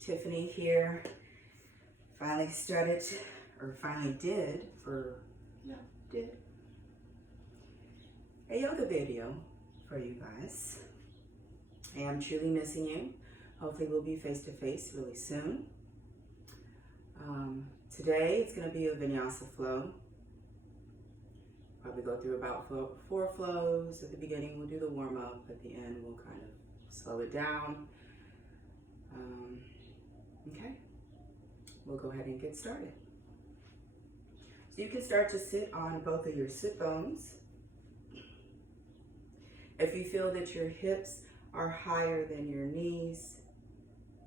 Tiffany here. Finally started, or finally did, did a yoga video for you guys. I am truly missing you. Hopefully we'll be face to face really soon. Today it's going to be a Vinyasa Flow. Probably go through about 4 flows. At the beginning we'll do the warm up. At the end we'll kind of slow it down. Okay, we'll go ahead and get started. So you can start to sit on both of your sit bones. If you feel that your hips are higher than your knees,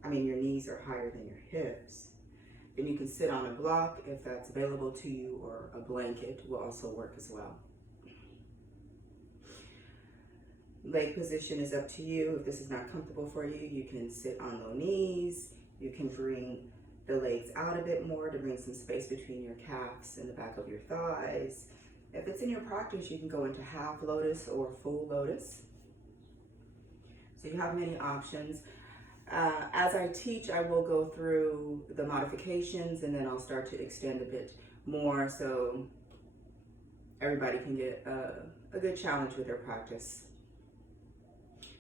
your knees are higher than your hips, then you can sit on a block if that's available to you, or a blanket will also work as well. Leg position is up to you. If this is not comfortable for you, you can sit on low knees. You can bring the legs out a bit more to bring some space between your calves and the back of your thighs. If it's in your practice, you can go into half lotus or full lotus. So you have many options. As I teach, I will go through the modifications and then I'll start to extend a bit more so everybody can get a good challenge with their practice.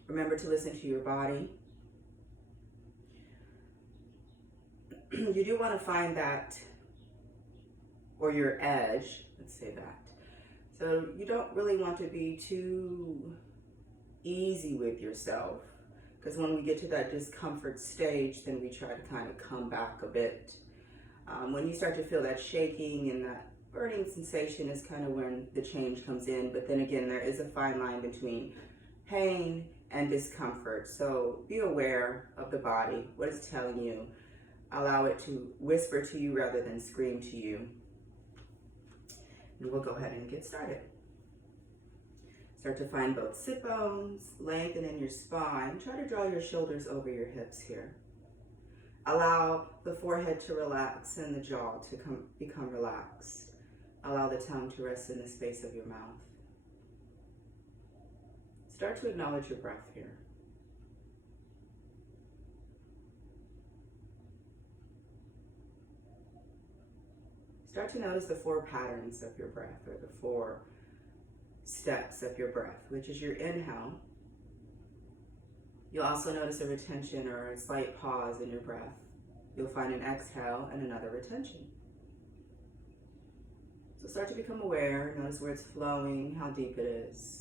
Remember to listen to your body. You do want to find that, or your edge, let's say that. So you don't really want to be too easy with yourself, because when we get to that discomfort stage, then we try to kind of come back a bit. When you start to feel that shaking and that burning sensation is kind of when the change comes in. But then again, there is a fine line between pain and discomfort. So be aware of the body, what it's telling you. Allow it to whisper to you rather than scream to you. And we'll go ahead and get started. Start to find both sit bones, lengthen in your spine. Try to draw your shoulders over your hips here. Allow the forehead to relax and the jaw to become relaxed. Allow the tongue to rest in the space of your mouth. Start to acknowledge your breath here. Start to notice the 4 patterns of your breath, or the 4 steps of your breath, which is your inhale. You'll also notice a retention or a slight pause in your breath. You'll find an exhale and another retention. So start to become aware. Notice where it's flowing, how deep it is.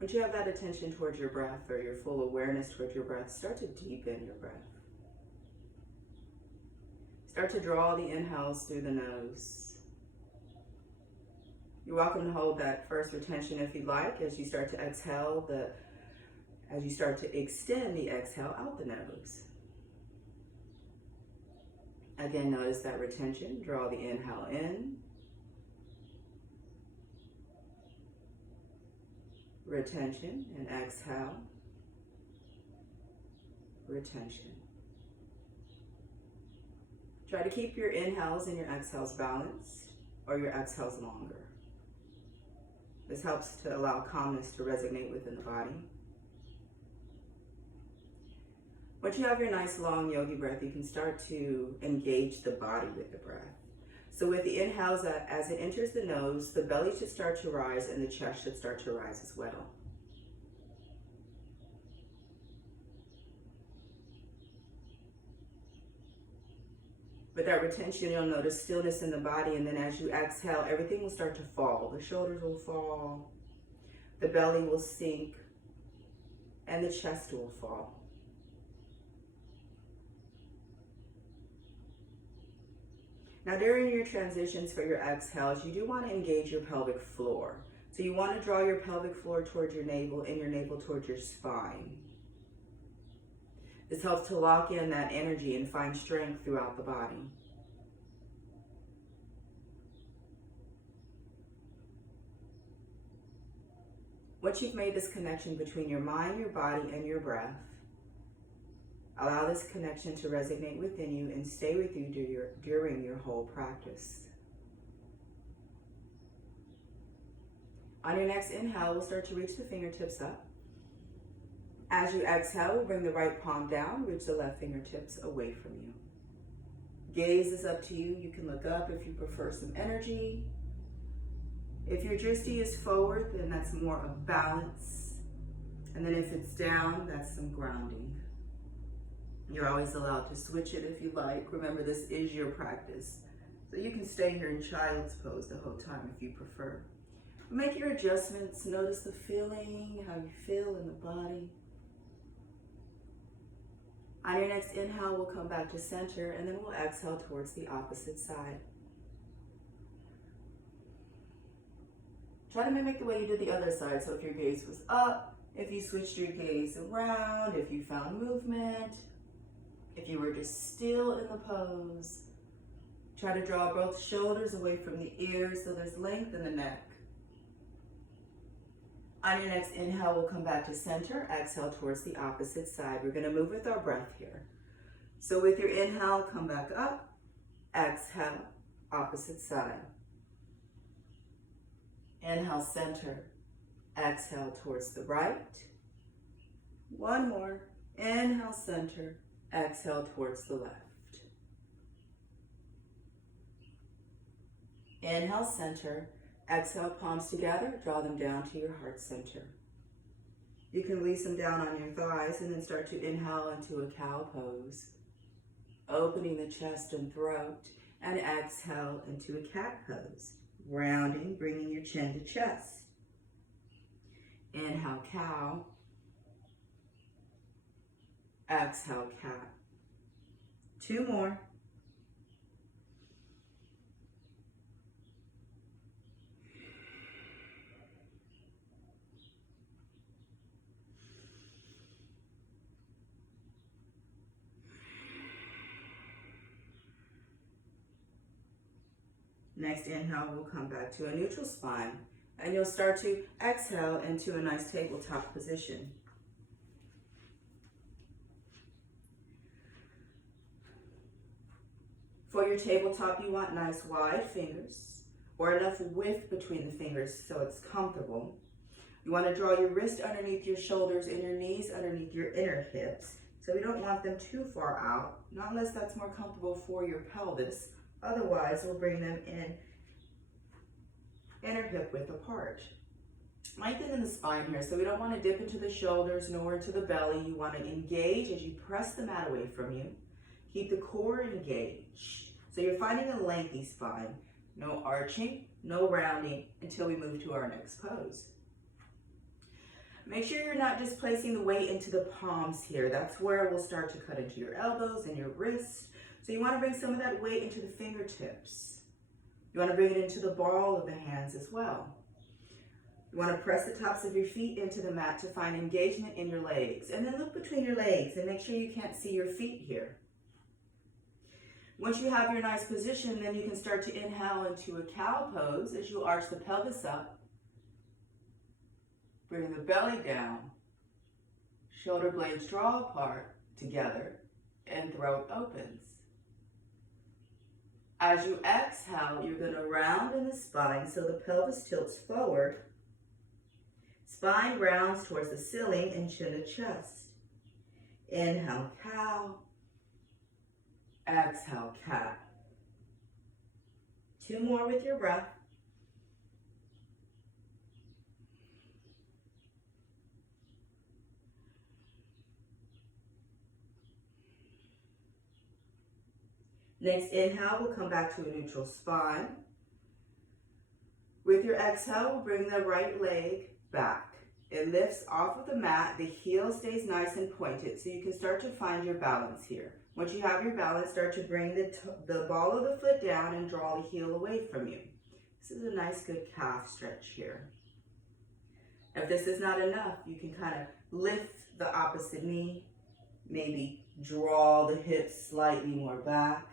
Once you have that attention towards your breath, or your full awareness towards your breath, start to deepen your breath. Start to draw the inhales through the nose. You're welcome to hold that first retention if you'd like as you start to exhale, as you start to extend the exhale out the nose. Again, notice that retention. Draw the inhale in. Retention, and exhale, retention. Try to keep your inhales and your exhales balanced, or your exhales longer. This helps to allow calmness to resonate within the body. Once you have your nice long yogi breath, you can start to engage the body with the breath. So with the inhales, as it enters the nose, the belly should start to rise and the chest should start to rise as well. With that retention, you'll notice stillness in the body, and then as you exhale, everything will start to fall. The shoulders will fall, the belly will sink, and the chest will fall. Now during your transitions for your exhales, you do want to engage your pelvic floor. So you want to draw your pelvic floor towards your navel and your navel towards your spine. This helps to lock in that energy and find strength throughout the body. Once you've made this connection between your mind, your body, and your breath, Allow this connection to resonate within you and stay with you during your whole practice. On your next inhale, we'll start to reach the fingertips up. As you exhale, we'll bring the right palm down, reach the left fingertips away from you. Gaze is up to you. You can look up if you prefer some energy. If your drishti is forward, then that's more of balance. And then if it's down, that's some grounding. You're always allowed to switch it if you like. Remember, this is your practice. So you can stay here in child's pose the whole time if you prefer. Make your adjustments. Notice the feeling, how you feel in the body. On your next inhale, we'll come back to center, and then we'll exhale towards the opposite side. Try to mimic the way you did the other side. So if your gaze was up, if you switched your gaze around, if you found movement, if you were just still in the pose, try to draw both shoulders away from the ears so there's length in the neck. On your next inhale, we'll come back to center. Exhale towards the opposite side. We're going to move with our breath here. So with your inhale, come back up. Exhale, opposite side. Inhale, center. Exhale towards the right. One more. Inhale, center. Exhale towards the left. Inhale, center. Exhale, palms together, draw them down to your heart center. You can release them down on your thighs and then start to inhale into a cow pose, opening the chest and throat, and exhale into a cat pose, rounding, bringing your chin to chest. Inhale, cow. Exhale, cat. Two more. Next inhale, we'll come back to a neutral spine, and you'll start to exhale into a nice tabletop position. For your tabletop, you want nice wide fingers, or enough width between the fingers so it's comfortable. You want to draw your wrist underneath your shoulders and your knees underneath your inner hips. So we don't want them too far out, not unless that's more comfortable for your pelvis. Otherwise, we'll bring them in inner hip width apart. Lengthen in the spine here, so we don't want to dip into the shoulders nor into the belly. You want to engage as you press the mat away from you. Keep the core engaged. So you're finding a lengthy spine. No arching, no rounding until we move to our next pose. Make sure you're not just placing the weight into the palms here. That's where we'll start to cut into your elbows and your wrists. So you want to bring some of that weight into the fingertips. You want to bring it into the ball of the hands as well. You want to press the tops of your feet into the mat to find engagement in your legs. And then look between your legs and make sure you can't see your feet here. Once you have your nice position, then you can start to inhale into a cow pose as you arch the pelvis up. Bring the belly down. Shoulder blades draw apart together and throat opens. As you exhale, you're going to round in the spine so the pelvis tilts forward. Spine rounds towards the ceiling and chin to chest. Inhale, cow. Exhale, cat. Two more with your breath. Next inhale, we'll come back to a neutral spine. With your exhale, we'll bring the right leg back. It lifts off of the mat. The heel stays nice and pointed, so you can start to find your balance here. Once you have your balance, start to bring the ball of the foot down and draw the heel away from you. This is a nice, good calf stretch here. If this is not enough, you can kind of lift the opposite knee, maybe draw the hips slightly more back.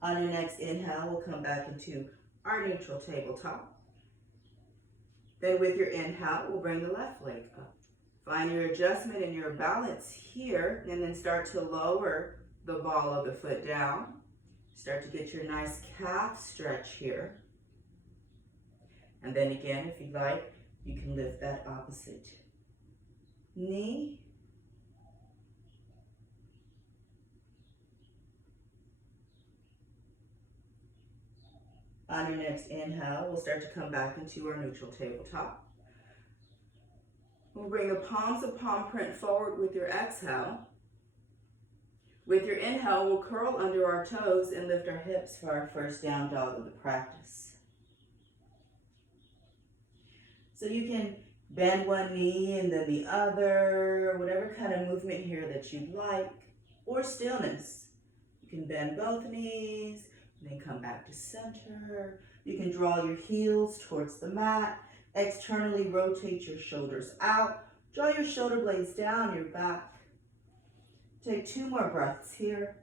On your next inhale, we'll come back into our neutral tabletop. Then with your inhale, we'll bring the left leg up. Find your adjustment and your balance here, and then start to lower the ball of the foot down. Start to get your nice calf stretch here. And then again, if you'd like, you can lift that opposite knee. On your next inhale, we'll start to come back into our neutral tabletop. We'll bring the palms of palm print forward with your exhale. With your inhale, we'll curl under our toes and lift our hips for our first down dog of the practice. So you can bend one knee and then the other, whatever kind of movement here that you'd like, or stillness. You can bend both knees, and then come back to center. You can draw your heels towards the mat. Externally rotate your shoulders out. Draw your shoulder blades down your back. Take 2 more breaths here.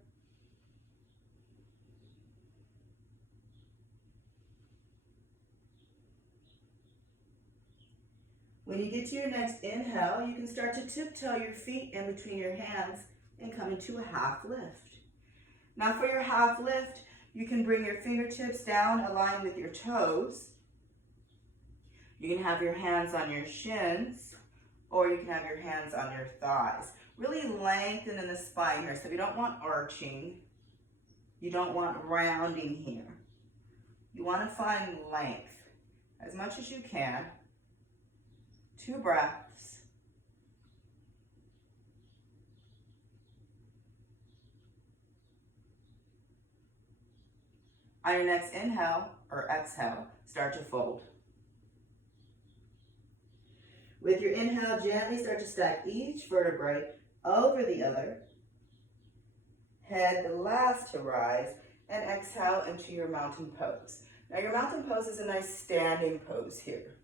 When you get to your next inhale, you can start to tiptoe your feet in between your hands and come into a half lift. Now for your half lift, you can bring your fingertips down, align with your toes. You can have your hands on your shins, or you can have your hands on your thighs. Really lengthen in the spine here. So you don't want arching. You don't want rounding here. You want to find length as much as you can. 2 breaths. On your next inhale or exhale, start to fold. With your inhale, gently start to stack each vertebrae over the other. Head the last to rise, and exhale into your mountain pose. Now your mountain pose is a nice standing pose here.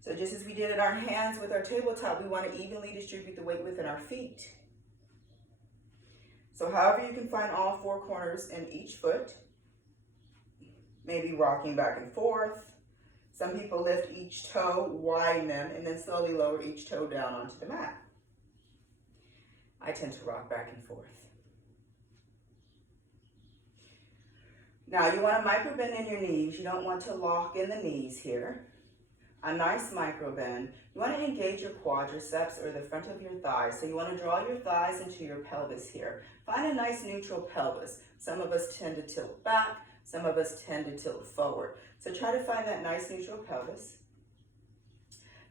So just as we did in our hands with our tabletop, we want to evenly distribute the weight within our feet. So however you can find all 4 corners in each foot, maybe rocking back and forth. Some people lift each toe, widen them, and then slowly lower each toe down onto the mat. I tend to rock back and forth. Now you want to micro bend in your knees. You don't want to lock in the knees here. A nice micro bend. You want to engage your quadriceps or the front of your thighs. So you want to draw your thighs into your pelvis here. Find a nice neutral pelvis. Some of us tend to tilt back. Some of us tend to tilt forward. So try to find that nice neutral pelvis.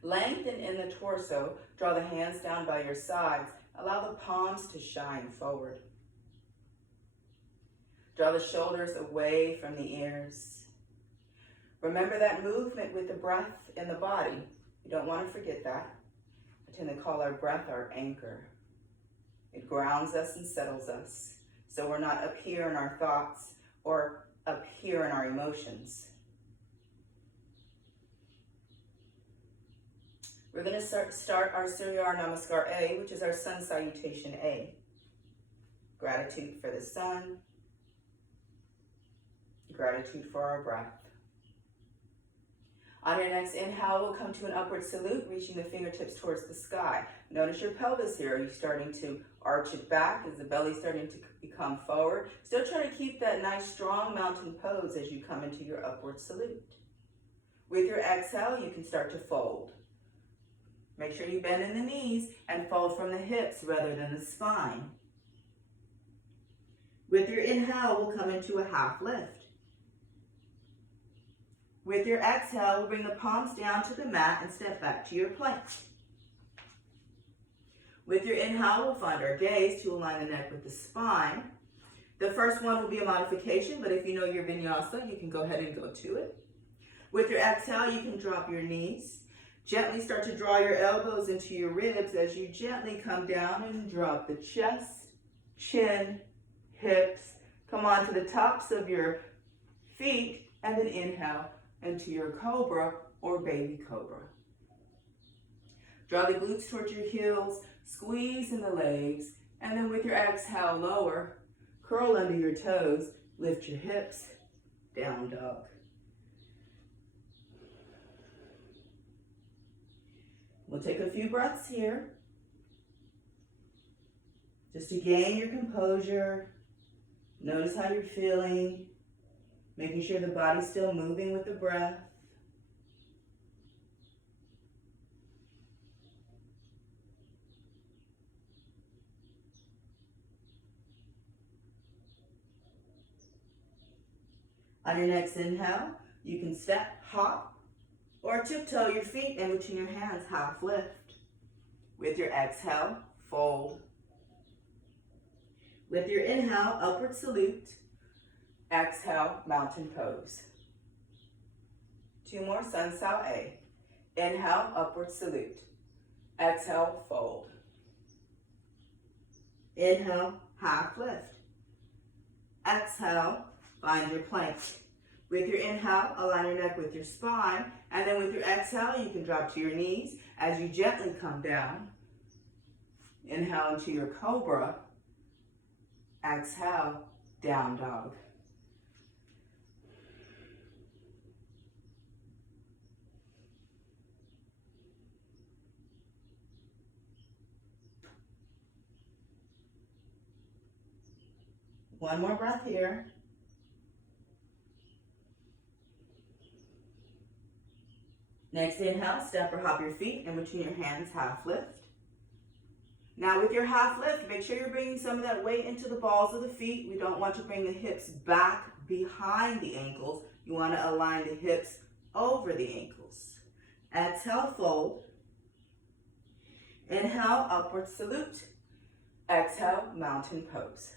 Lengthen in the torso. Draw the hands down by your sides. Allow the palms to shine forward. Draw the shoulders away from the ears. Remember that movement with the breath in the body. You don't want to forget that. I tend to call our breath our anchor. It grounds us and settles us. So we're not up here in our thoughts or up here in our emotions. We're going to start our Surya Namaskar A, which is our sun salutation A. Gratitude for the sun. Gratitude for our breath. On your next inhale, we'll come to an upward salute, reaching the fingertips towards the sky. Notice your pelvis here. Are you starting to arch it back? Is the belly starting to become forward? Still try to keep that nice strong mountain pose as you come into your upward salute. With your exhale, you can start to fold. Make sure you bend in the knees and fold from the hips rather than the spine. With your inhale, we'll come into a half lift. With your exhale, we'll bring the palms down to the mat and step back to your plank. With your inhale, we'll find our gaze to align the neck with the spine. The first one will be a modification, but if you know your vinyasa, you can go ahead and go to it. With your exhale, you can drop your knees. Gently start to draw your elbows into your ribs as you gently come down and drop the chest, chin, hips. Come onto the tops of your feet and then inhale into your cobra or baby cobra. Draw the glutes towards your heels, squeeze in the legs, and then with your exhale, lower, curl under your toes, lift your hips, down dog. We'll take a few breaths here, just to gain your composure. Notice how you're feeling, making sure the body's still moving with the breath. On your next inhale, you can step, hop, or tiptoe your feet in between your hands, half lift. With your exhale, fold. With your inhale, upward salute. Exhale, mountain pose. 2 more, sun sao A. Inhale, upward salute. Exhale, fold. Inhale, half lift. Exhale, find your plank. With your inhale, align your neck with your spine, and then with your exhale, you can drop to your knees as you gently come down. Inhale into your cobra. Exhale, down dog. One more breath here. Next inhale, step or hop your feet in between your hands, half lift. Now with your half lift, make sure you're bringing some of that weight into the balls of the feet. We don't want to bring the hips back behind the ankles. You want to align the hips over the ankles. Exhale, fold. Inhale, upward salute. Exhale, mountain pose.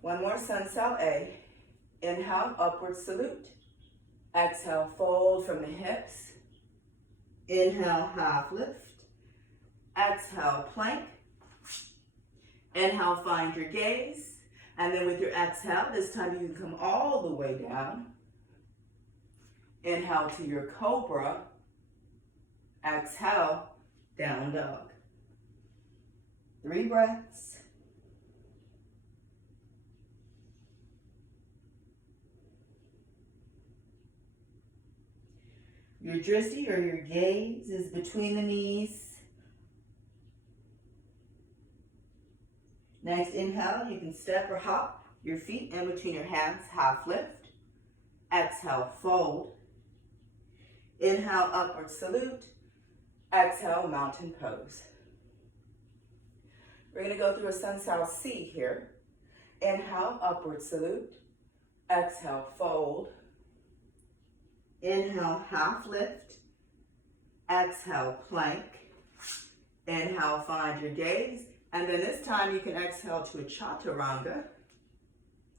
One more, sun sao A. Inhale, upward salute. Exhale, fold from the hips. Inhale, half lift. Exhale, plank. Inhale, find your gaze. And then with your exhale, this time you can come all the way down. Inhale to your cobra. Exhale, down dog. 3 breaths. Your drishti or your gaze is between the knees. Next inhale, you can step or hop your feet in between your hands, half lift. Exhale, fold. Inhale, upward salute. Exhale, mountain pose. We're going to go through a sun sao C here. Inhale, upward salute. Exhale, fold. Inhale, half lift. Exhale, plank. Inhale, find your gaze. And then this time you can exhale to a chaturanga.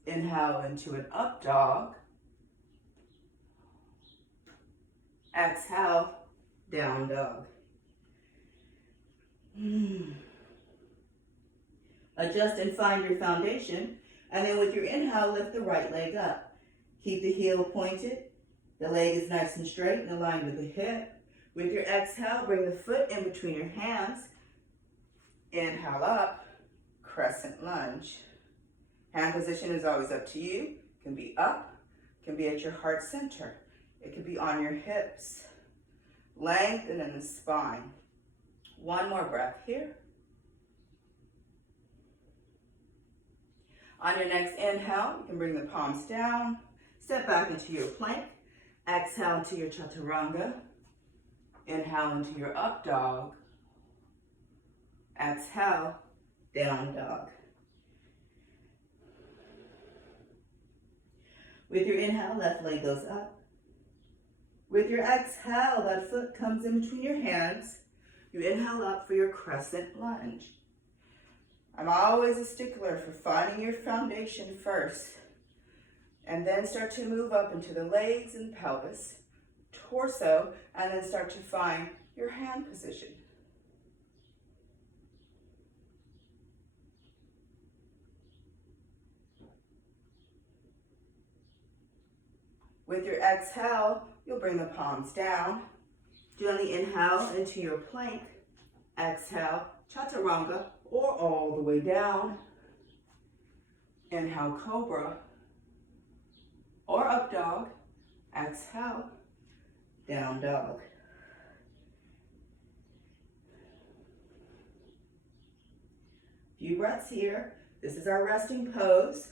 Inhale into an up dog. Exhale, down dog. Adjust and find your foundation. And then with your inhale, lift the right leg up. Keep the heel pointed. The leg is nice and straight and aligned with the hip. With your exhale, bring the foot in between your hands. Inhale up, crescent lunge. Hand position is always up to you. It can be up, it can be at your heart center. It can be on your hips. Lengthen in the spine. 1 more breath here. On your next inhale, you can bring the palms down. Step back into your plank. Exhale into your chaturanga. Inhale into your up dog. Exhale, down dog. With your inhale, left leg goes up. With your exhale, that foot comes in between your hands. You inhale up for your crescent lunge. I'm always a stickler for finding your foundation first, and then start to move up into the legs and pelvis, torso, and then start to find your hand position. With your exhale, you'll bring the palms down. Gently inhale into your plank. Exhale, chaturanga, or all the way down. Inhale, cobra, or up dog. Exhale, down dog. few breaths here. This is our resting pose.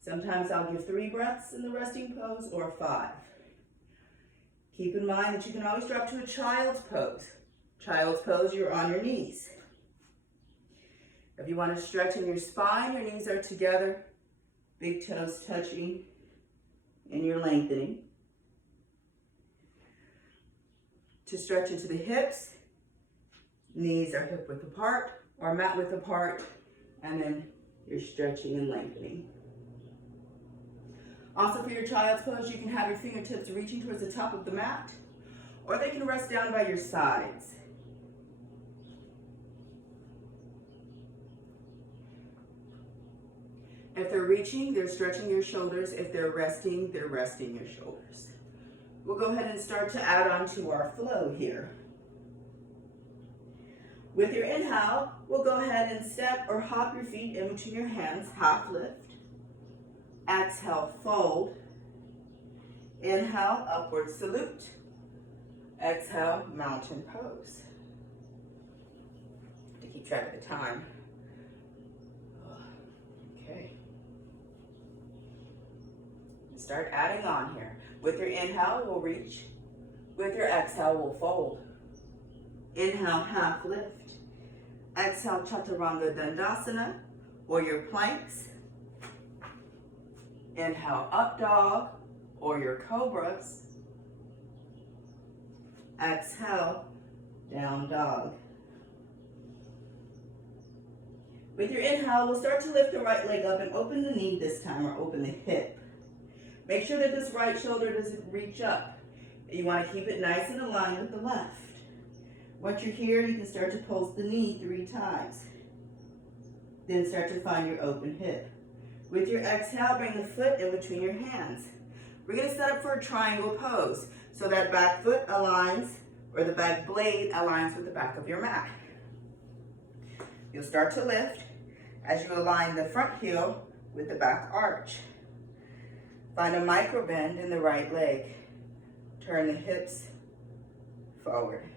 Sometimes I'll give 3 breaths in the resting pose or 5. Keep in mind that you can always drop to a child's pose. Child's pose, you're on your knees. If you want to stretch in your spine, your knees are together, big toes touching, and you're lengthening. To stretch into the hips, knees are hip width apart or mat width apart, and then you're stretching and lengthening. Also for your child's pose, you can have your fingertips reaching towards the top of the mat, or they can rest down by your sides. If they're reaching, they're stretching your shoulders. If they're resting your shoulders. We'll go ahead and start to add on to our flow here. With your inhale, we'll go ahead and step or hop your feet in between your hands, half lift. Exhale, fold. Inhale, upward salute. Exhale, mountain pose. To keep track of the time. Okay. Start adding on here. With your inhale, we'll reach. With your exhale, we'll fold. Inhale, half lift. Exhale, chaturanga dandasana, or your planks. Inhale, up dog, or your cobras. Exhale, down dog. With your inhale, we'll start to lift the right leg up and open the knee this time, or open the hip. Make sure that this right shoulder doesn't reach up. You want to keep it nice and aligned with the left. Once you're here, you can start to pulse the knee 3 times. Then start to find your open hip. With your exhale, bring the foot in between your hands. We're going to set up for a triangle pose. So that back foot aligns, or the back blade aligns with the back of your mat. You'll start to lift as you align the front heel with the back arch. Find a micro bend in the right leg. Turn the hips forward.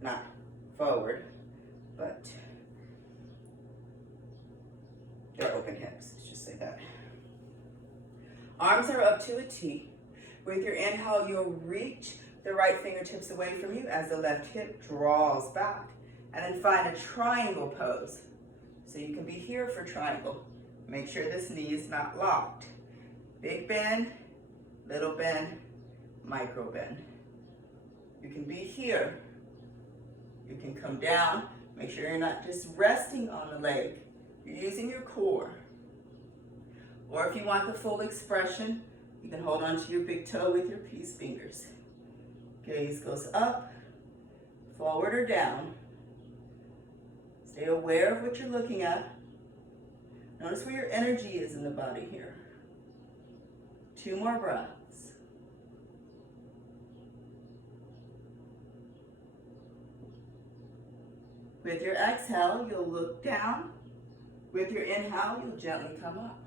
Not forward, but they're open hips. Let's just say that. Arms are up to a T. With your inhale, you'll reach the right fingertips away from you as the left hip draws back. And then find a triangle pose. So you can be here for triangle. Make sure this knee is not locked. Big bend, little bend, micro bend. You can be here. You can come down. Make sure you're not just resting on the leg. You're using your core. Or if you want the full expression, you can hold on to your big toe with your peace fingers. Gaze goes up, forward or down. Stay aware of what you're looking at. Notice where your energy is in the body here. 2 more breaths. With your exhale, you'll look down. With your inhale, you'll gently come up.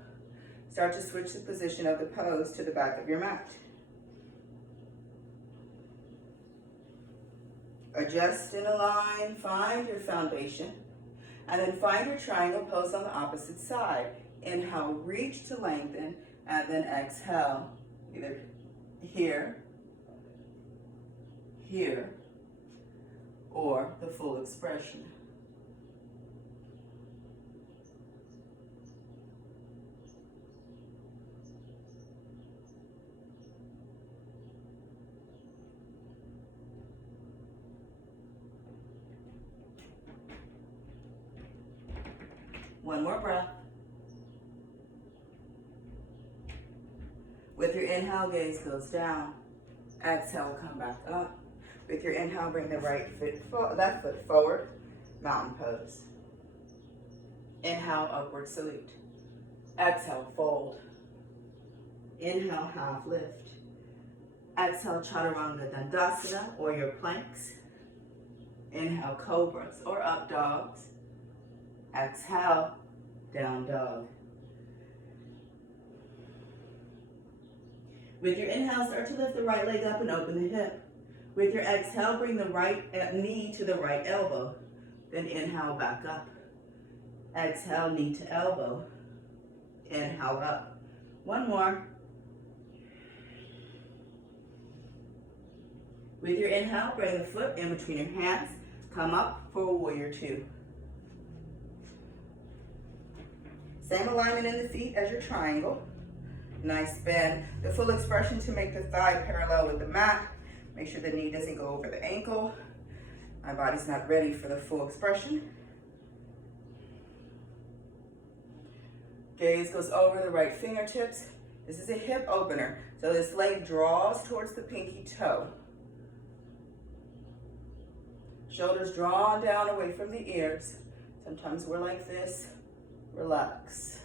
Start to switch the position of the pose to the back of your mat. Adjust and align, find your foundation, and then find your triangle pose on the opposite side. Inhale, reach to lengthen, and then exhale, either here, here, or the full expression. One more breath. With your inhale, gaze goes down. Exhale, come back up. With your inhale, bring the left foot forward, mountain pose. Inhale, upward salute. Exhale, fold. Inhale, half lift. Exhale, chaturanga dandasana, or your planks. Inhale, cobras or up dogs. Exhale, down dog. With your inhale, start to lift the right leg up and open the hip. With your exhale, bring the right knee to the right elbow. Then inhale, back up. Exhale, knee to elbow. Inhale up. One more. With your inhale, bring the foot in between your hands. Come up for warrior two. Same alignment in the feet as your triangle. Nice bend. The full expression to make the thigh parallel with the mat. Make sure the knee doesn't go over the ankle. My body's not ready for the full expression. Gaze goes over the right fingertips. This is a hip opener. So this leg draws towards the pinky toe. Shoulders drawn down away from the ears. Sometimes we're like this. Relax.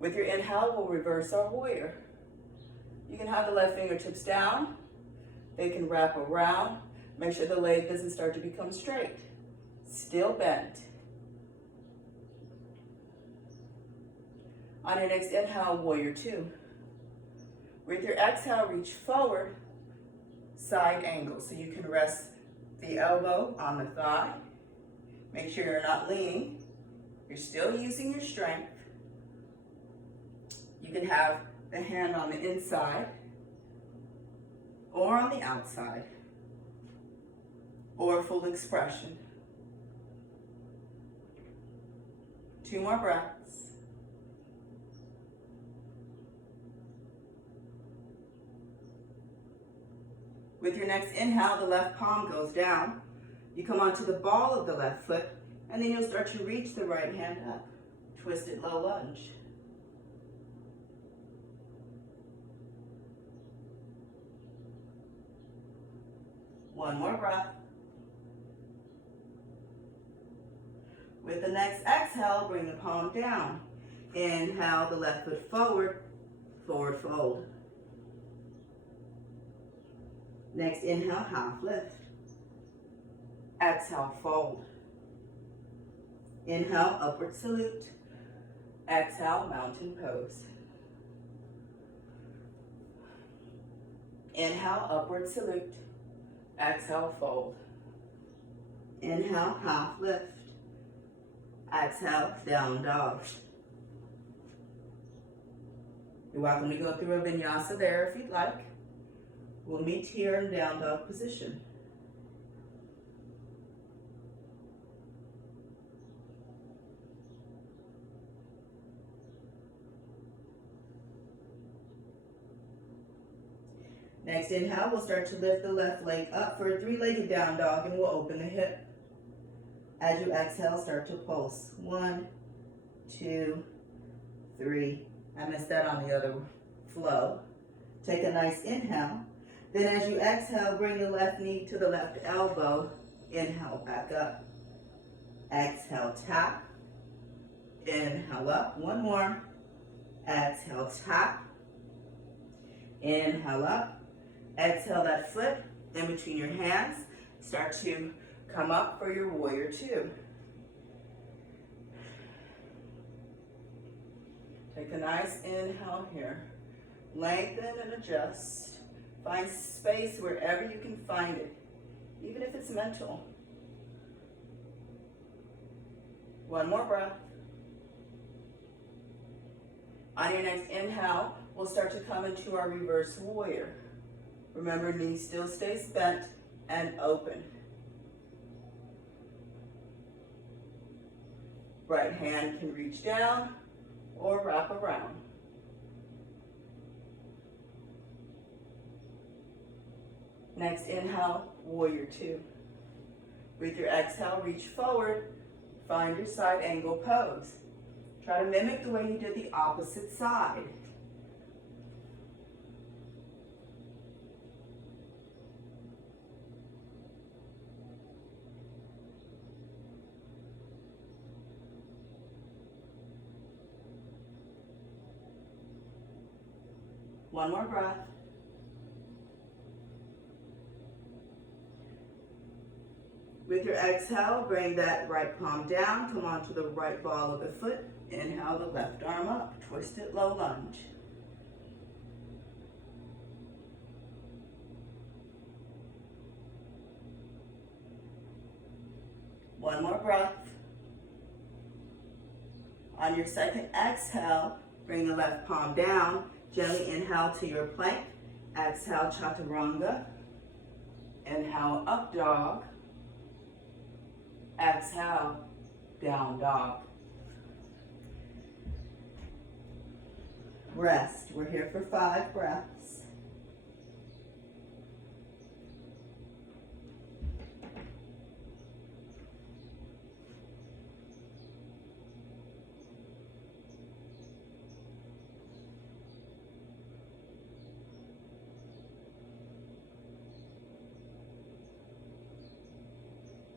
With your inhale, we'll reverse our warrior. You can have the left fingertips down. They can wrap around. Make sure the leg doesn't start to become straight. Still bent. On your next inhale, warrior two. With your exhale, reach forward, side angle. So you can rest the elbow on the thigh. Make sure you're not leaning. You're still using your strength. You can have the hand on the inside or on the outside or full expression. 2 more breaths. With your next inhale, the left palm goes down. You come onto the ball of the left foot, and then you'll start to reach the right hand up. Twisted low lunge. One more breath. With the next exhale, bring the palm down. Inhale the left foot forward, forward fold. Next inhale, half lift. Exhale, fold. Inhale, upward salute. Exhale, mountain pose. Inhale, upward salute. Exhale, fold. Inhale, half lift. Exhale, down dog. You're welcome to go through a vinyasa there if you'd like. We'll meet here in down dog position. Next inhale, we'll start to lift the left leg up for a 3-legged down dog, and we'll open the hip. As you exhale, start to pulse. 1, 2, 3. I missed that on the other flow. Take a nice inhale. Then as you exhale, bring the left knee to the left elbow. Inhale, back up. Exhale, tap. Inhale up. One more. Exhale, tap. Inhale up. Exhale that foot in between your hands. Start to come up for your warrior two. Take a nice inhale here. Lengthen and adjust. Find space wherever you can find it, even if it's mental. One more breath. On your next inhale, we'll start to come into our reverse warrior. Remember, knee still stays bent and open. Right hand can reach down or wrap around. Next inhale, warrior two. With your exhale, reach forward, find your side angle pose. Try to mimic the way you did the opposite side. One more breath. With your exhale, bring that right palm down, come onto the right ball of the foot. Inhale the left arm up, twisted low lunge. One more breath. On your second exhale, bring the left palm down. Gently inhale to your plank. Exhale, chaturanga. Inhale, up dog. Exhale, down dog. Rest. We're here for 5 breaths.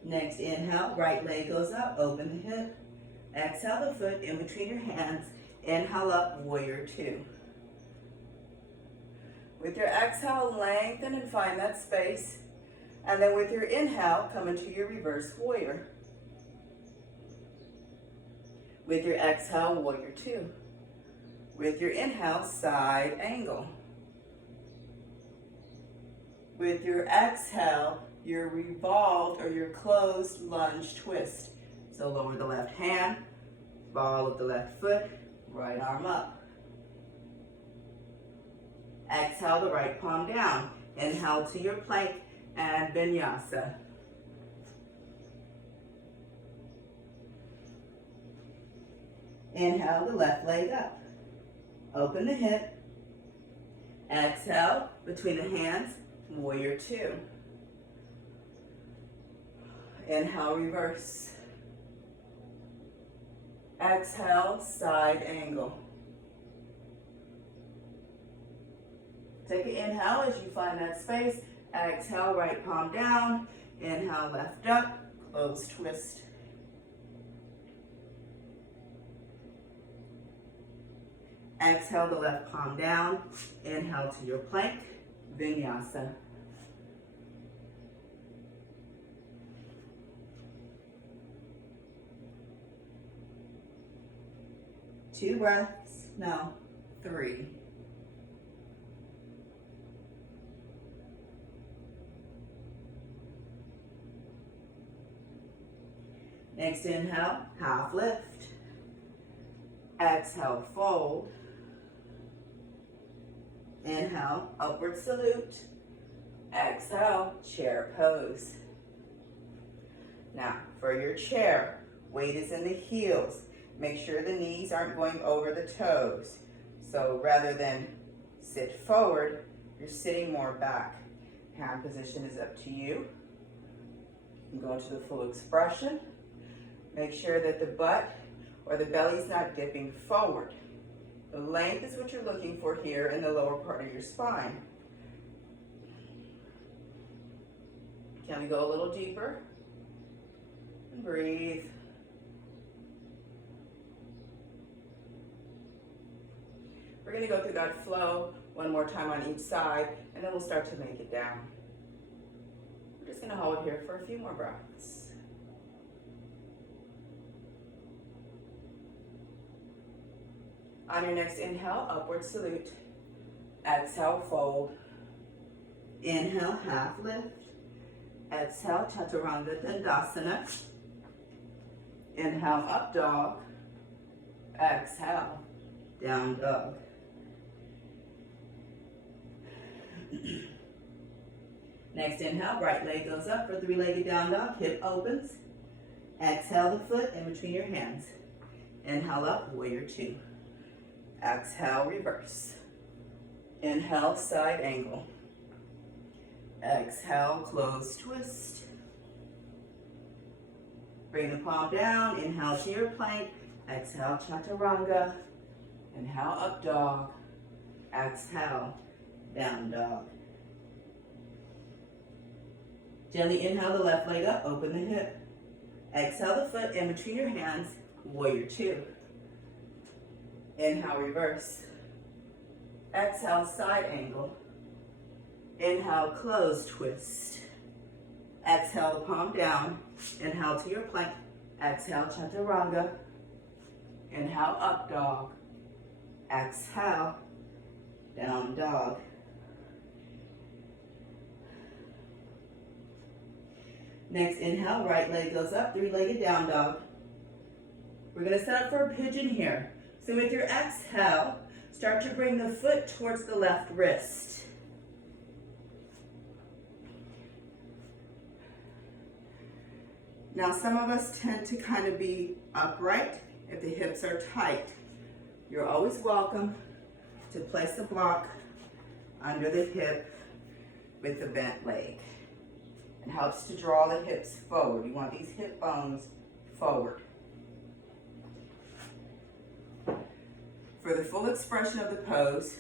Next inhale, right leg goes up, open the hip. Exhale the foot in between your hands. Inhale up, warrior 2. With your exhale, lengthen and find that space. And then with your inhale, come into your reverse warrior. With your exhale, warrior 2. With your inhale, side angle. With your exhale, your revolved or your closed lunge twist. So lower the left hand, ball of the left foot, right arm up. Exhale the right palm down. Inhale to your plank and vinyasa. Inhale the left leg up. Open the hip. Exhale between the hands, warrior 2. Inhale, reverse. Exhale, side angle. Take an inhale as you find that space. Exhale, right palm down. Inhale, left up. Close twist. Exhale the left palm down. Inhale to your plank. Vinyasa. Two breaths. No, 3. Next inhale, half lift. Exhale, fold. Inhale, upward salute. Exhale, chair pose. Now, for your chair, weight is in the heels. Make sure the knees aren't going over the toes. So rather than sit forward, you're sitting more back. Hand position is up to you. You can go into the full expression. Make sure that the butt or the belly is not dipping forward. The length is what you're looking for here in the lower part of your spine. Can we go a little deeper? And breathe. We're going to go through that flow one more time on each side, and then we'll start to make it down. We're just going to hold here for a few more breaths. On your next inhale, upward salute. Exhale, fold. Inhale, half lift. Exhale, chaturanga dandasana. Inhale, up dog. Exhale, down dog. Next inhale, right leg goes up for 3-legged down dog. Hip opens. Exhale the foot in between your hands. Inhale up, warrior 2. Exhale, reverse. Inhale, side angle. Exhale, close twist. Bring the palm down. Inhale to your plank. Exhale, chaturanga. Inhale, up dog. Exhale, down dog. Gently inhale the left leg up. Open the hip. Exhale the foot in between your hands. Warrior 2. Inhale, reverse. Exhale, side angle. Inhale, close twist. Exhale, the palm down. Inhale to your plank. Exhale, chaturanga. Inhale, up dog. Exhale, down dog. Next inhale, right leg goes up, 3-legged down dog. We're gonna set up for a pigeon here. So with your exhale, start to bring the foot towards the left wrist. Now some of us tend to kind of be upright if the hips are tight. You're always welcome to place a block under the hip with the bent leg. It helps to draw the hips forward. You want these hip bones forward. For the full expression of the pose,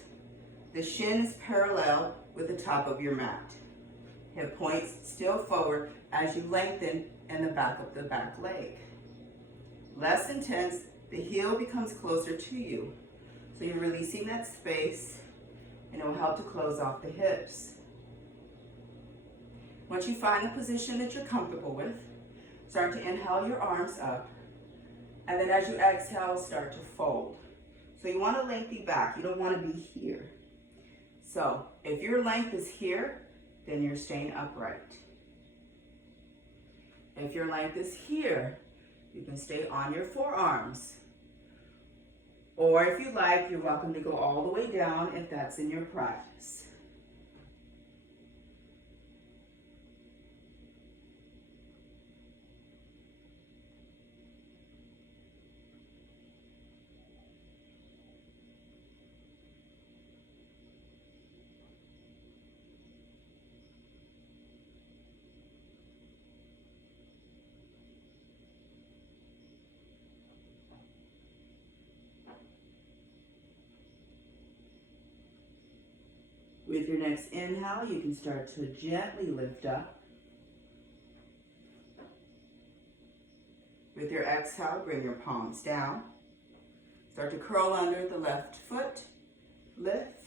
the shin is parallel with the top of your mat. Hip points still forward as you lengthen in the back of the back leg. Less intense, the heel becomes closer to you. So you're releasing that space and it will help to close off the hips. Once you find the position that you're comfortable with, start to inhale your arms up. And then as you exhale, start to fold. So you want a lengthy back. You don't want to be here. So if your length is here, then you're staying upright. If your length is here, you can stay on your forearms. Or if you like, you're welcome to go all the way down if that's in your practice. With your next inhale, you can start to gently lift up. With your exhale, bring your palms down. Start to curl under the left foot. Lift,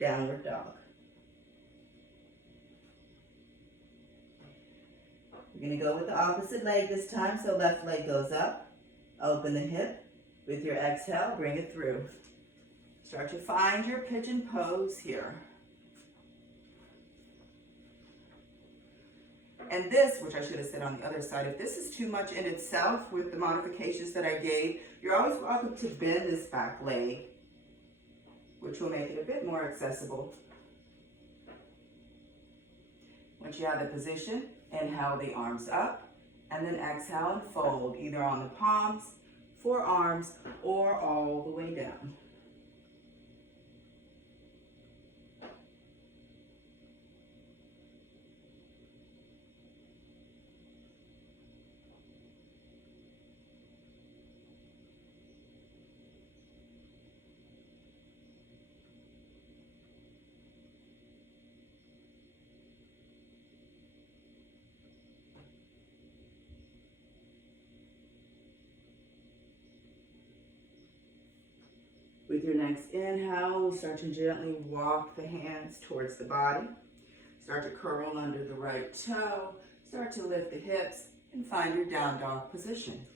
downward dog. We're going to go with the opposite leg this time, so left leg goes up. Open the hip. With your exhale, bring it through. Start to find your pigeon pose here. And this, which I should have said on the other side, if this is too much in itself with the modifications that I gave, you're always welcome to bend this back leg, which will make it a bit more accessible. Once you have the position, inhale the arms up, and then exhale and fold, either on the palms, forearms, or all the way down. With your next inhale, start to gently walk the hands towards the body. Start to curl under the right toe. Start to lift the hips and find your down dog position.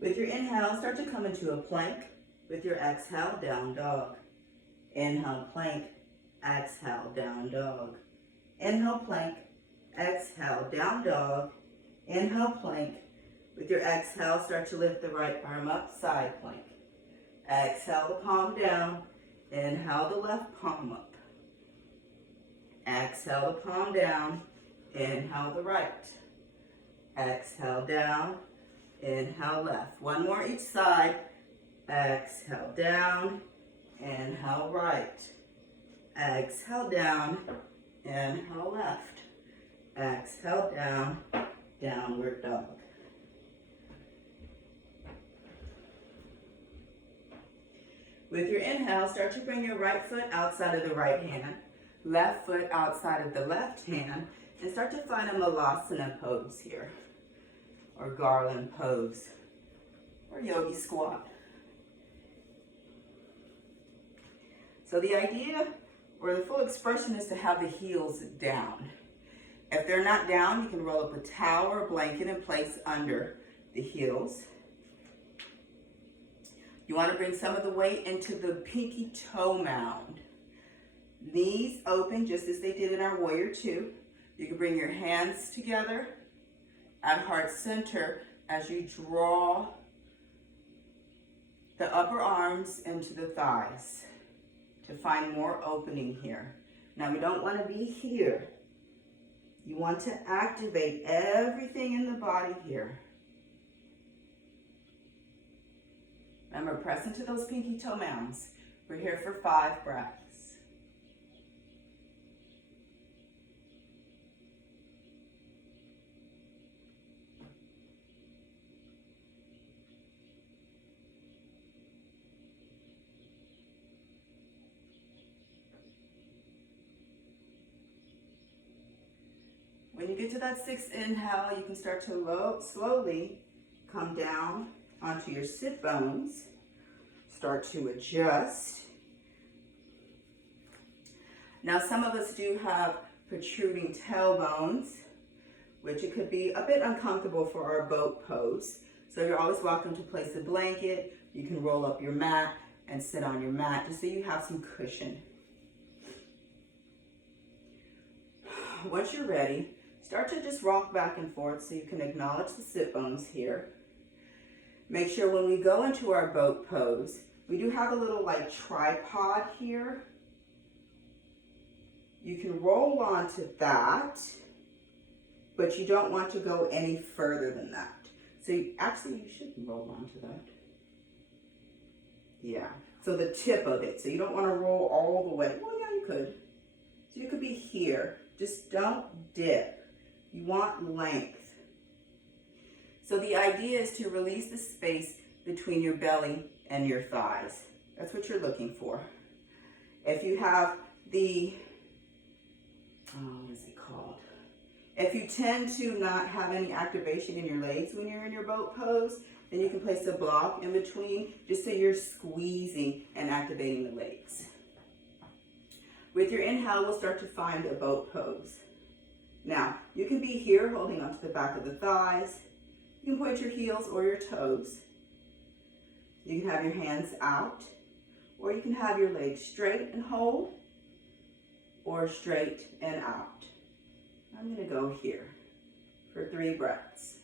With your inhale, start to come into a plank. With your exhale, down dog. Inhale, plank. Exhale, down dog. Inhale, plank. Exhale, down dog. Inhale, plank. With your exhale, start to lift the right arm up, side plank. Exhale the palm down. Inhale the left palm up. Exhale the palm down. Inhale the right. Exhale down. Inhale left. One more each side. Exhale down. Inhale right. Exhale down. Inhale left. Exhale down. Downward dog. With your inhale, start to bring your right foot outside of the right hand, left foot outside of the left hand, and start to find a malasana pose here, or garland pose, or yogi squat. So the idea, or the full expression, is to have the heels down. If they're not down, you can roll up a towel or a blanket and place under the heels. You want to bring some of the weight into the pinky toe mound. Knees open just as they did in our warrior two. You can bring your hands together at heart center as you draw the upper arms into the thighs to find more opening here. Now we don't want to be here. You want to activate everything in the body here. Remember, press into those pinky toe mounds. We're here for 5 breaths. When you get to that 6th inhale, you can start to slowly come down onto your sit bones. Start to adjust. Now, some of us do have protruding tailbones, which it could be a bit uncomfortable for our boat pose. So you're always welcome to place a blanket. You can roll up your mat and sit on your mat just so you have some cushion. Once you're ready, start to just rock back and forth so you can acknowledge the sit bones here. Make sure when we go into our boat pose, we do have a little like tripod here. You can roll onto that, but you don't want to go any further than that. So you shouldn't roll onto that. Yeah, so the tip of it. So you don't want to roll all the way. Well, yeah, you could. So you could be here. Just don't dip. You want length. So the idea is to release the space between your belly and your thighs. That's what you're looking for. If you have the, what is it called? If you tend to not have any activation in your legs when you're in your boat pose, then you can place a block in between just so you're squeezing and activating the legs. With your inhale, we'll start to find a boat pose. Now, you can be here holding onto the back of the thighs. You can point your heels or your toes. You can have your hands out, or you can have your legs straight and hold, or straight and out. I'm going to go here for 3 breaths.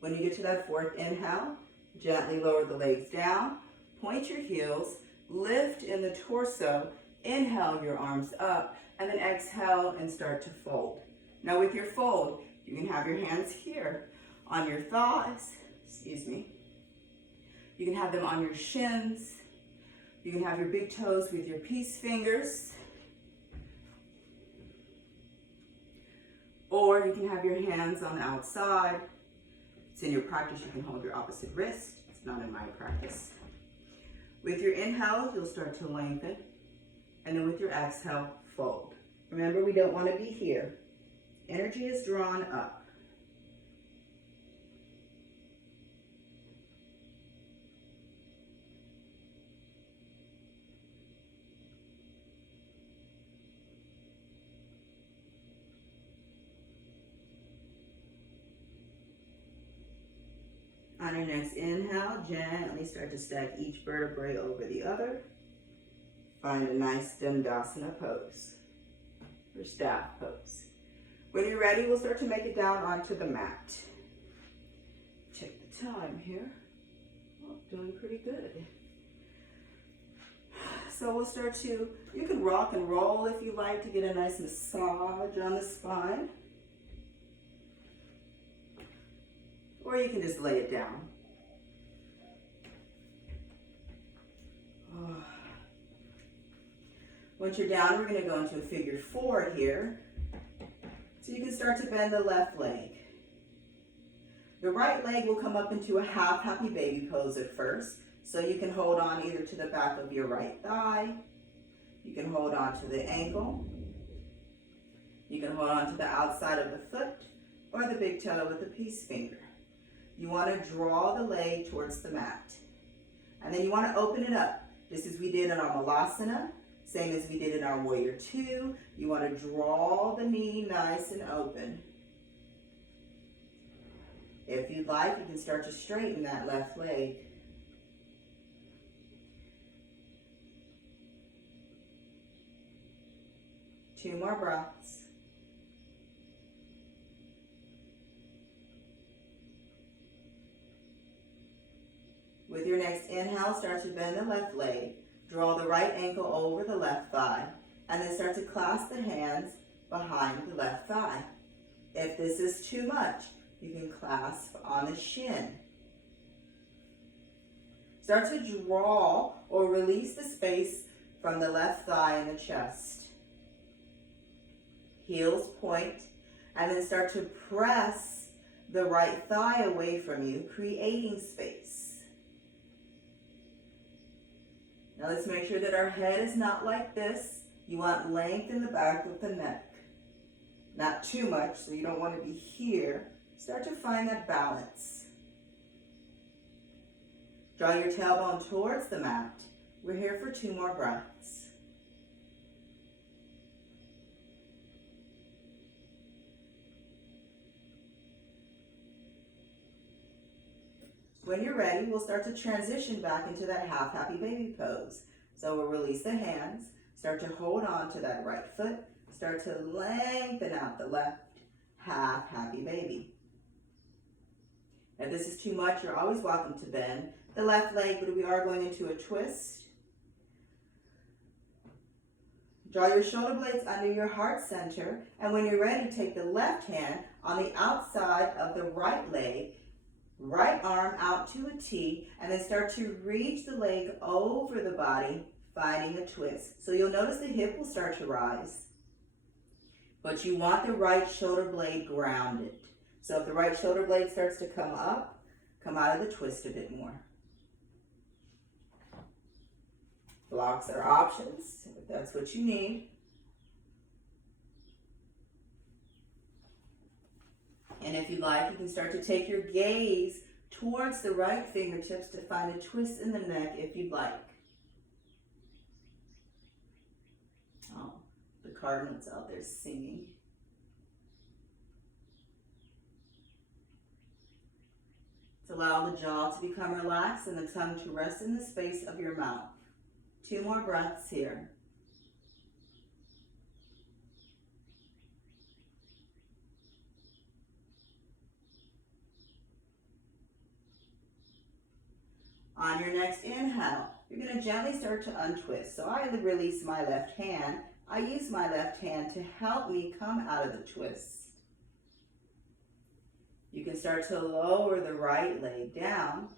When you get to that 4th inhale, gently lower the legs down, point your heels, lift in the torso, inhale your arms up, and then exhale and start to fold. Now with your fold, you can have your hands here on your thighs, You can have them on your shins. You can have your big toes with your peace fingers. Or you can have your hands on the outside. It's in your practice, you can hold your opposite wrist. It's not in my practice. With your inhale, you'll start to lengthen. And then with your exhale, fold. Remember, we don't want to be here. Energy is drawn up. On your next inhale, gently start to stack each vertebrae over the other. Find a nice Dandasana pose, or staff pose. When you're ready, we'll start to make it down onto the mat. Check the time here. Oh, doing pretty good. So we'll start to, you can rock and roll if you like to get a nice massage on the spine. Or you can just lay it down. Once you're down, we're going to go into a figure 4 here. So you can start to bend the left leg. The right leg will come up into a half happy baby pose at first. So you can hold on either to the back of your right thigh. You can hold on to the ankle. You can hold on to the outside of the foot or the big toe with the peace finger. You want to draw the leg towards the mat. And then you want to open it up, just as we did in our Malasana, same as we did in our Warrior 2. You want to draw the knee nice and open. If you'd like, you can start to straighten that left leg. 2 more breaths. With your next inhale, start to bend the left leg. Draw the right ankle over the left thigh. And then start to clasp the hands behind the left thigh. If this is too much, you can clasp on the shin. Start to draw or release the space from the left thigh and the chest. Heels point, and then start to press the right thigh away from you, creating space. Now let's make sure that our head is not like this. You want length in the back of the neck. Not too much, so you don't want to be here. Start to find that balance. Draw your tailbone towards the mat. We're here for 2 more breaths. When you're ready, we'll start to transition back into that half happy baby pose. So we'll release the hands, start to hold on to that right foot, start to lengthen out the left, half happy baby. If this is too much, you're always welcome to bend the left leg, but we are going into a twist. Draw your shoulder blades under your heart center, and when you're ready, take the left hand on the outside of the right leg, right arm out to a T, and then start to reach the leg over the body, finding a twist. So you'll notice the hip will start to rise, but you want the right shoulder blade grounded. So if the right shoulder blade starts to come up, come out of the twist a bit more. Blocks are options, if that's what you need. And if you like, you can start to take your gaze towards the right fingertips to find a twist in the neck if you'd like. Oh, the cardinals out there singing. To allow the jaw to become relaxed and the tongue to rest in the space of your mouth. 2 more breaths here. On your next inhale, you're going to gently start to untwist. So I release my left hand. I use my left hand to help me come out of the twist. You can start to lower the right leg down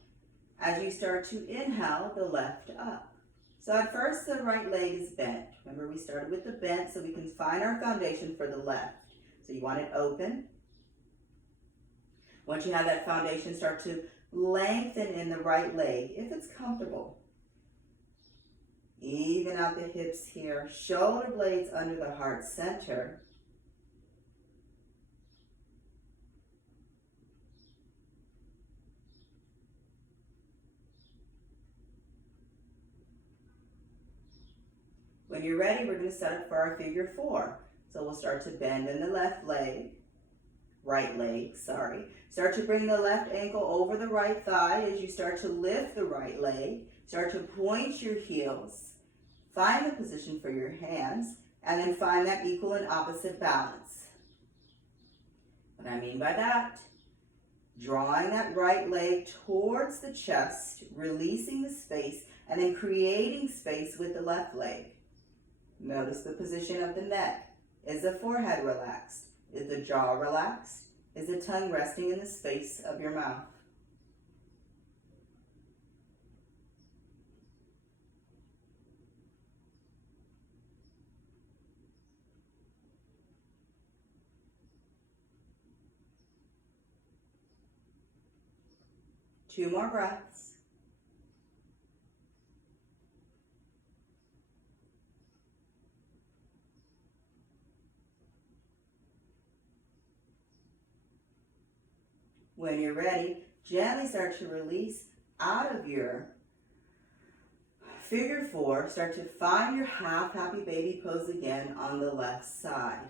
as you start to inhale the left up. So at first the right leg is bent. Remember, we started with the bent so we can find our foundation for the left. So you want it open. Once you have that foundation, start to lengthen in the right leg if it's comfortable. Even out the hips here. Shoulder blades under the heart center. When you're ready, we're going to set up for our figure 4. So we'll start to bend in the left leg. Right leg, sorry. Start to bring the left ankle over the right thigh as you start to lift the right leg. Start to point your heels. Find the position for your hands, and then find that equal and opposite balance. What I mean by that, drawing that right leg towards the chest, releasing the space, and then creating space with the left leg. Notice the position of the neck. Is the forehead relaxed? Is the jaw relaxed? Is the tongue resting in the space of your mouth? Two more breaths. When you're ready, gently start to release out of your figure 4. Start to find your half happy baby pose again on the left side.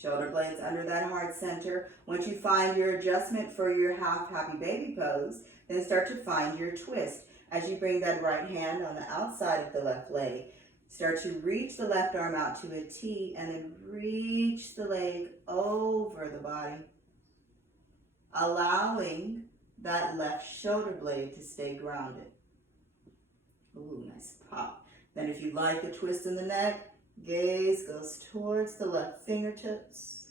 Shoulder blades under that heart center. Once you find your adjustment for your half happy baby pose, then start to find your twist. As you bring that right hand on the outside of the left leg, start to reach the left arm out to a T and then reach the leg over the body, allowing that left shoulder blade to stay grounded. Ooh, nice pop. Then if you like the twist in the neck, gaze goes towards the left fingertips.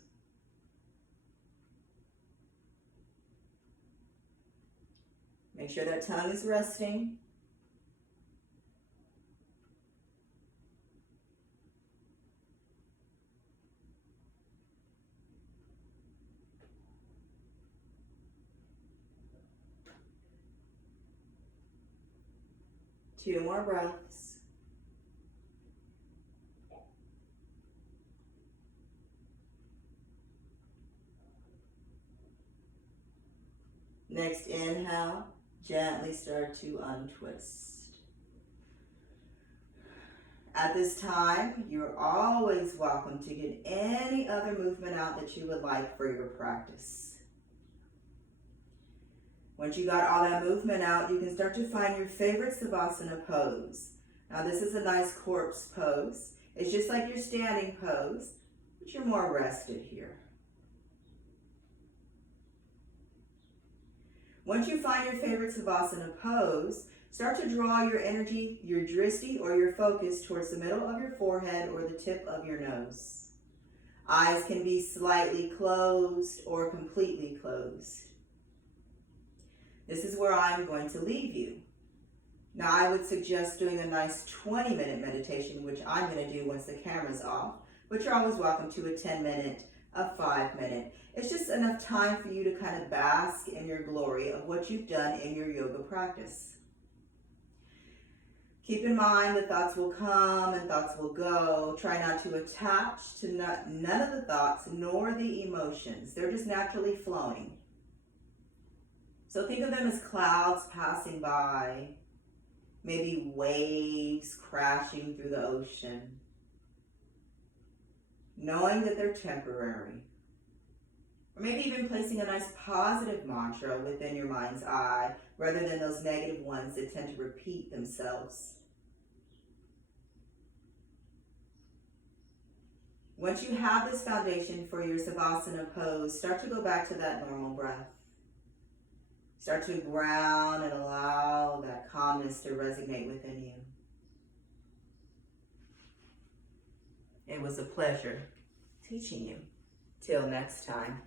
Make sure that tongue is resting. Two more breaths. Next inhale, gently start to untwist. At this time, you're always welcome to get any other movement out that you would like for your practice. Once you got all that movement out, you can start to find your favorite Savasana pose. Now this is a nice corpse pose. It's just like your standing pose, but you're more rested here. Once you find your favorite Savasana pose, start to draw your energy, your drishti or your focus towards the middle of your forehead or the tip of your nose. Eyes can be slightly closed or completely closed. This is where I'm going to leave you. Now I would suggest doing a nice 20-minute meditation, which I'm going to do once the camera's off, but you're always welcome to a 10-minute, a 5-minute. It's just enough time for you to kind of bask in your glory of what you've done in your yoga practice. Keep in mind that thoughts will come and thoughts will go. Try not to attach to none of the thoughts nor the emotions. They're just naturally flowing. So think of them as clouds passing by, maybe waves crashing through the ocean, knowing that they're temporary. Or maybe even placing a nice positive mantra within your mind's eye, rather than those negative ones that tend to repeat themselves. Once you have this foundation for your Savasana pose, start to go back to that normal breath. Start to ground and allow that calmness to resonate within you. It was a pleasure teaching you. Till next time.